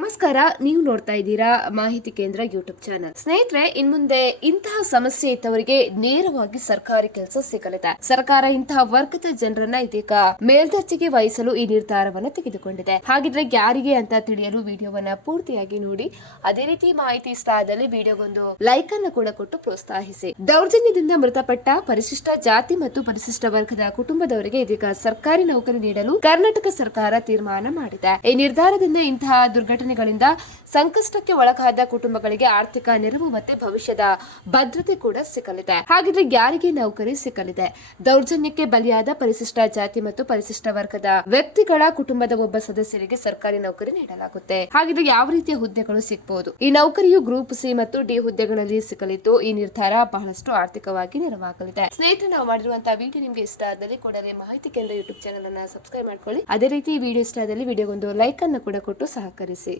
ನಮಸ್ಕಾರ, ನೀವು ನೋಡ್ತಾ ಇದ್ದೀರಾ ಮಾಹಿತಿ ಕೇಂದ್ರ ಯೂಟ್ಯೂಬ್ ಚಾನಲ್. ಸ್ನೇಹಿತರೆ, ಇನ್ಮುಂದೆ ಇಂತಹ ಸಮಸ್ಯೆ ಇದ್ದವರಿಗೆ ನೇರವಾಗಿ ಸರ್ಕಾರಿ ಕೆಲಸ ಸಿಗಲಿದೆ. ಸರ್ಕಾರ ಇಂತಹ ವರ್ಗದ ಜನರನ್ನ ಇದೀಗ ಮೇಲ್ದರ್ಜೆಗೆ ವಹಿಸಲು ಈ ನಿರ್ಧಾರವನ್ನು ತೆಗೆದುಕೊಂಡಿದೆ. ಹಾಗಿದ್ರೆ ಯಾರಿಗೆ ಅಂತ ತಿಳಿಯಲು ವಿಡಿಯೋವನ್ನ ಪೂರ್ತಿಯಾಗಿ ನೋಡಿ. ಅದೇ ರೀತಿ ಮಾಹಿತಿ ಇಷ್ಟ ಆದಲ್ಲಿ ವಿಡಿಯೋಗೊಂದು ಲೈಕ್ ಅನ್ನು ಕೂಡ ಕೊಟ್ಟು ಪ್ರೋತ್ಸಾಹಿಸಿ. ದೌರ್ಜನ್ಯದಿಂದ ಮೃತಪಟ್ಟ ಪರಿಶಿಷ್ಟ ಜಾತಿ ಮತ್ತು ಪರಿಶಿಷ್ಟ ವರ್ಗದ ಕುಟುಂಬದವರಿಗೆ ಇದೀಗ ಸರ್ಕಾರಿ ನೌಕರಿ ನೀಡಲು ಕರ್ನಾಟಕ ಸರ್ಕಾರ ತೀರ್ಮಾನ ಮಾಡಿದೆ. ಈ ನಿರ್ಧಾರದಿಂದ ಇಂತಹ ಘಟನೆಗಳಿಂದ ಸಂಕಷ್ಟಕ್ಕೆ ಒಳಗಾದ ಕುಟುಂಬಗಳಿಗೆ ಆರ್ಥಿಕ ನೆರವು ಮತ್ತೆ ಭವಿಷ್ಯದ ಭದ್ರತೆ ಕೂಡ ಸಿಗಲಿದೆ. ಹಾಗಿದ್ರೆ ಯಾರಿಗೆ ನೌಕರಿ ಸಿಗಲಿದೆ? ದೌರ್ಜನ್ಯಕ್ಕೆ ಬಲಿಯಾದ ಪರಿಶಿಷ್ಟ ಜಾತಿ ಮತ್ತು ಪರಿಶಿಷ್ಟ ವರ್ಗದ ವ್ಯಕ್ತಿಗಳ ಕುಟುಂಬದ ಒಬ್ಬ ಸದಸ್ಯರಿಗೆ ಸರ್ಕಾರಿ ನೌಕರಿ ನೀಡಲಾಗುತ್ತೆ. ಹಾಗಿದ್ರೆ ಯಾವ ರೀತಿಯ ಹುದ್ದೆಗಳು ಸಿಗಬಹುದು? ಈ ನೌಕರಿಯು ಗ್ರೂಪ್ ಸಿ ಮತ್ತು ಡಿ ಹುದ್ದೆಗಳಲ್ಲಿ ಸಿಗಲಿದ್ದು, ಈ ನಿರ್ಧಾರ ಬಹಳಷ್ಟು ಆರ್ಥಿಕವಾಗಿ ನೆರವಾಗಲಿದೆ. ಸ್ನೇಹಿತರೆ, ನಾವು ಮಾಡಿರುವಂತಹ ವಿಡಿಯೋ ನಿಮಗೆ ಇಷ್ಟ ಆದಲ್ಲಿ ಕೂಡಲೇ ಮಾಹಿತಿ ಕೇಂದ್ರ ಯೂಟ್ಯೂಬ್ ಚಾನಲ್ ಅನ್ನ ಸಬ್ಸ್ಕ್ರೈಬ್ ಮಾಡ್ಕೊಳ್ಳಿ. ಅದೇ ರೀತಿ ವಿಡಿಯೋ ಇಷ್ಟ ಆದಲ್ಲಿ ವಿಡಿಯೋಗೊಂದು ಲೈಕ್ ಅನ್ನು ಕೂಡ ಕೊಟ್ಟು ಸಹಕರಿಸಿ.